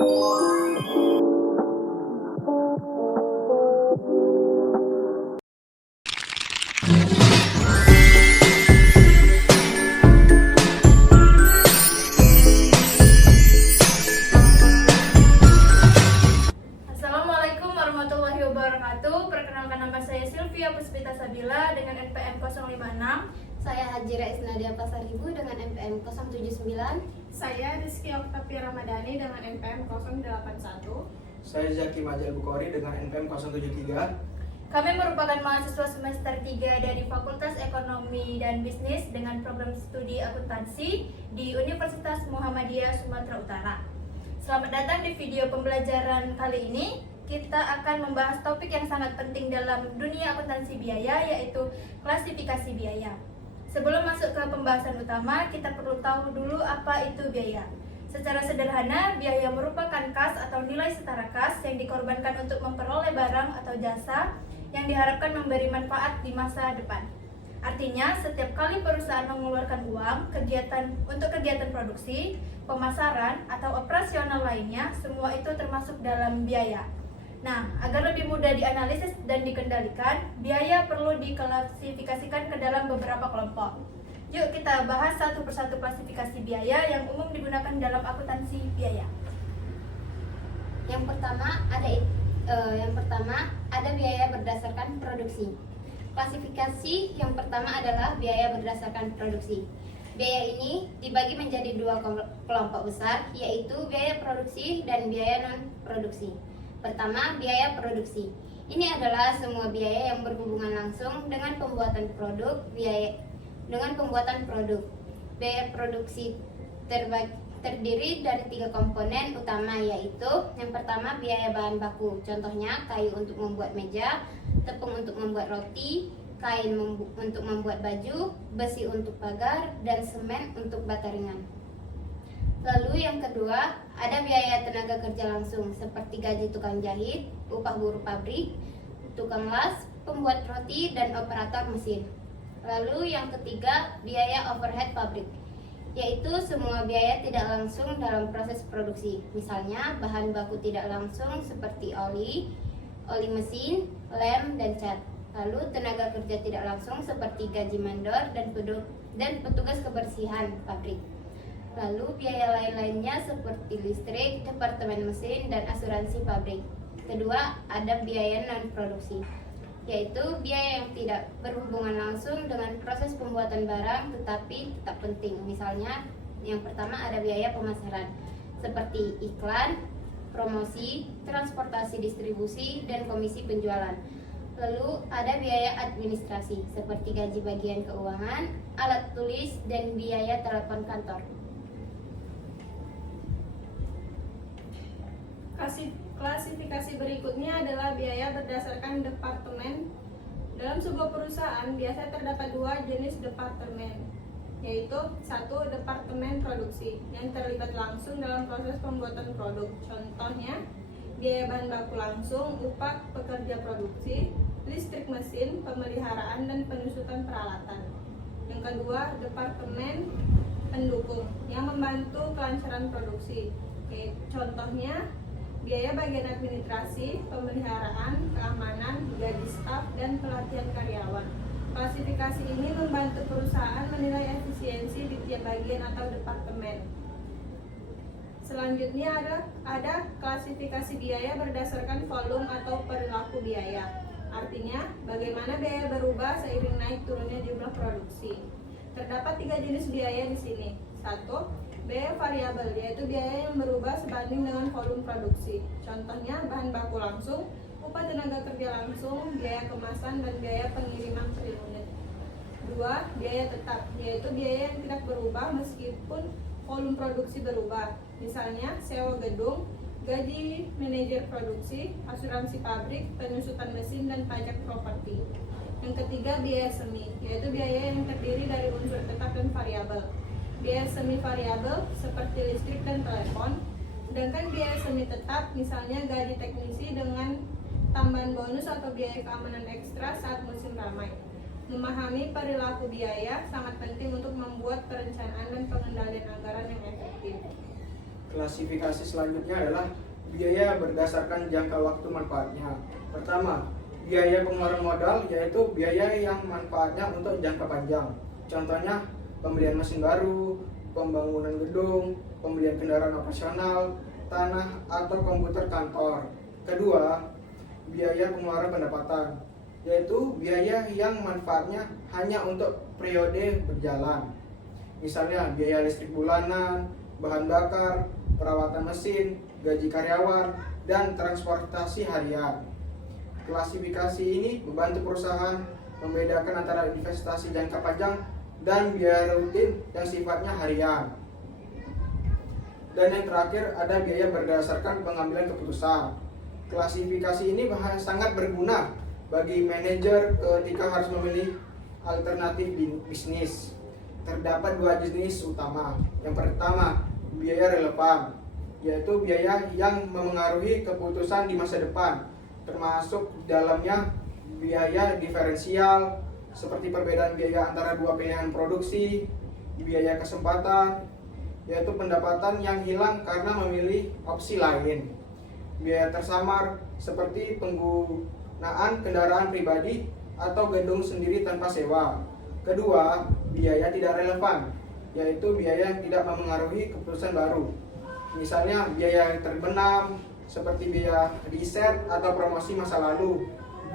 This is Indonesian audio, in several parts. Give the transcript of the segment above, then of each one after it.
Assalamualaikum warahmatullahi wabarakatuh. Perkenalkan, nama saya Sylvia Puspita Sabila dengan NPM 056. Saya Hajira Isnadia Pasaribu dengan NPM 079. Saya Rizky Oktavia Ramadhani dengan NPM 081. Saya Zaki Majal Bukhari dengan NPM 073. Kami merupakan mahasiswa semester 3 dari Fakultas Ekonomi dan Bisnis dengan program studi akuntansi di Universitas Muhammadiyah Sumatera Utara. Selamat datang di video pembelajaran kali ini. Kita akan membahas topik yang sangat penting dalam dunia akuntansi biaya, yaitu klasifikasi biaya. Sebelum masuk ke pembahasan utama, kita perlu tahu dulu apa itu biaya. Secara sederhana, biaya merupakan kas atau nilai setara kas yang dikorbankan untuk memperoleh barang atau jasa yang diharapkan memberi manfaat di masa depan. Artinya, setiap kali perusahaan mengeluarkan uang untuk kegiatan produksi, pemasaran, atau operasional lainnya, semua itu termasuk dalam biaya. Nah, agar lebih mudah dianalisis dan dikendalikan, biaya perlu diklasifikasikan ke dalam beberapa kelompok. Yuk kita bahas satu persatu klasifikasi biaya yang umum digunakan dalam akuntansi biaya. Yang pertama ada biaya berdasarkan produksi. Klasifikasi yang pertama adalah biaya berdasarkan produksi. Biaya ini dibagi menjadi dua kelompok besar, yaitu biaya produksi dan biaya non-produksi. Pertama, biaya produksi. Ini adalah semua biaya yang berhubungan langsung dengan pembuatan produk. Biaya produksi terdiri dari 3 komponen utama, yaitu yang pertama biaya bahan baku. Contohnya kayu untuk membuat meja, tepung untuk membuat roti, kain untuk membuat baju, besi untuk pagar, dan semen untuk bata ringan. Lalu yang kedua, ada biaya tenaga kerja langsung seperti gaji tukang jahit, upah buruh pabrik, tukang las, pembuat roti, dan operator mesin. Lalu yang ketiga, biaya overhead pabrik, yaitu semua biaya tidak langsung dalam proses produksi. Misalnya bahan baku tidak langsung seperti oli mesin, lem, dan cat. Lalu tenaga kerja tidak langsung seperti gaji mandor dan petugas kebersihan pabrik. Lalu biaya lain-lainnya seperti listrik, departemen mesin, dan asuransi pabrik. Kedua, ada biaya non-produksi, yaitu biaya yang tidak berhubungan langsung dengan proses pembuatan barang tetapi tetap penting. Misalnya, yang pertama ada biaya pemasaran seperti iklan, promosi, transportasi distribusi, dan komisi penjualan. Lalu ada biaya administrasi seperti gaji bagian keuangan, alat tulis, dan biaya telepon kantor. Klasifikasi berikutnya adalah biaya berdasarkan departemen. Dalam sebuah perusahaan biasanya terdapat 2 jenis departemen, yaitu 1. Departemen produksi yang terlibat langsung dalam proses pembuatan produk. Contohnya biaya bahan baku langsung, upah pekerja produksi, listrik mesin, pemeliharaan, dan penyusutan peralatan. Yang kedua, departemen pendukung yang membantu kelancaran produksi. Contohnya biaya bagian administrasi, pemeliharaan, keamanan, gaji staf, dan pelatihan karyawan. Klasifikasi ini membantu perusahaan menilai efisiensi di tiap bagian atau departemen. Selanjutnya ada klasifikasi biaya berdasarkan volume atau perilaku biaya. Artinya, bagaimana biaya berubah seiring naik turunnya jumlah produksi. Terdapat 3 jenis biaya di sini. 1. Biaya variabel, yaitu biaya yang berubah sebanding dengan volume produksi. Contohnya bahan baku langsung, upah tenaga kerja langsung, biaya kemasan, dan biaya pengiriman per unit. 2. Biaya tetap, yaitu biaya yang tidak berubah meskipun volume produksi berubah. Misalnya sewa gedung, gaji manajer produksi, asuransi pabrik, penyusutan mesin, dan pajak properti. Yang ketiga, biaya semi, yaitu biaya yang terdiri dari unsur tetap dan variabel. Biaya semi variabel seperti listrik dan telepon, sedangkan biaya semi tetap misalnya gaji teknisi dengan tambahan bonus atau biaya keamanan ekstra saat musim ramai. Memahami perilaku biaya sangat penting untuk membuat perencanaan dan pengendalian anggaran yang efektif. Klasifikasi selanjutnya adalah biaya berdasarkan jangka waktu manfaatnya. Pertama, biaya pengeluaran modal, yaitu biaya yang manfaatnya untuk jangka panjang. Contohnya, pembelian mesin baru, pembangunan gedung, pembelian kendaraan operasional, tanah, atau komputer kantor. Kedua, biaya pengeluaran pendapatan, yaitu biaya yang manfaatnya hanya untuk periode berjalan. Misalnya, biaya listrik bulanan, bahan bakar, perawatan mesin, gaji karyawan, dan transportasi harian. Klasifikasi ini membantu perusahaan membedakan antara investasi jangka panjang dan biaya rutin yang sifatnya harian. Dan yang terakhir ada biaya berdasarkan pengambilan keputusan. Klasifikasi ini sangat berguna bagi manajer ketika harus memilih alternatif bisnis. Terdapat dua jenis utama. Yang pertama, biaya relevan, yaitu biaya yang memengaruhi keputusan di masa depan, termasuk dalamnya biaya diferensial seperti perbedaan biaya antara dua pilihan produksi, biaya kesempatan, yaitu pendapatan yang hilang karena memilih opsi lain, biaya tersamar seperti penggunaan kendaraan pribadi atau gedung sendiri tanpa sewa. Kedua, biaya tidak relevan, yaitu biaya yang tidak memengaruhi keputusan baru. Misalnya biaya yang terbenam seperti biaya riset atau promosi masa lalu,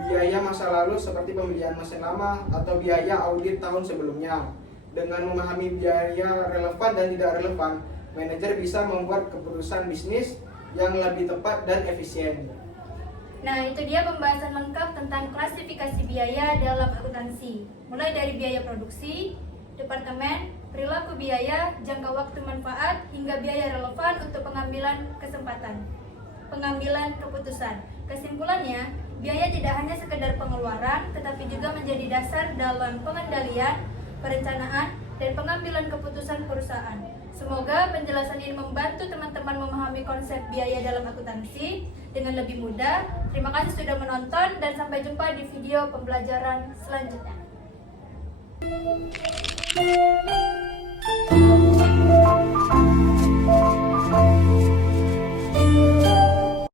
biaya masa lalu seperti pembelian mesin lama atau biaya audit tahun sebelumnya. Dengan memahami biaya relevan dan tidak relevan, manajer bisa membuat keputusan bisnis yang lebih tepat dan efisien. Nah, itu dia pembahasan lengkap tentang klasifikasi biaya dalam akuntansi. Mulai dari biaya produksi, departemen, perilaku biaya, jangka waktu manfaat, hingga biaya relevan untuk pengambilan keputusan. Kesimpulannya, biaya tidak hanya sekedar pengeluaran, tetapi juga menjadi dasar dalam pengendalian, perencanaan, dan pengambilan keputusan perusahaan. Semoga penjelasan ini membantu teman-teman memahami konsep biaya dalam akuntansi dengan lebih mudah. Terima kasih sudah menonton dan sampai jumpa di video pembelajaran selanjutnya.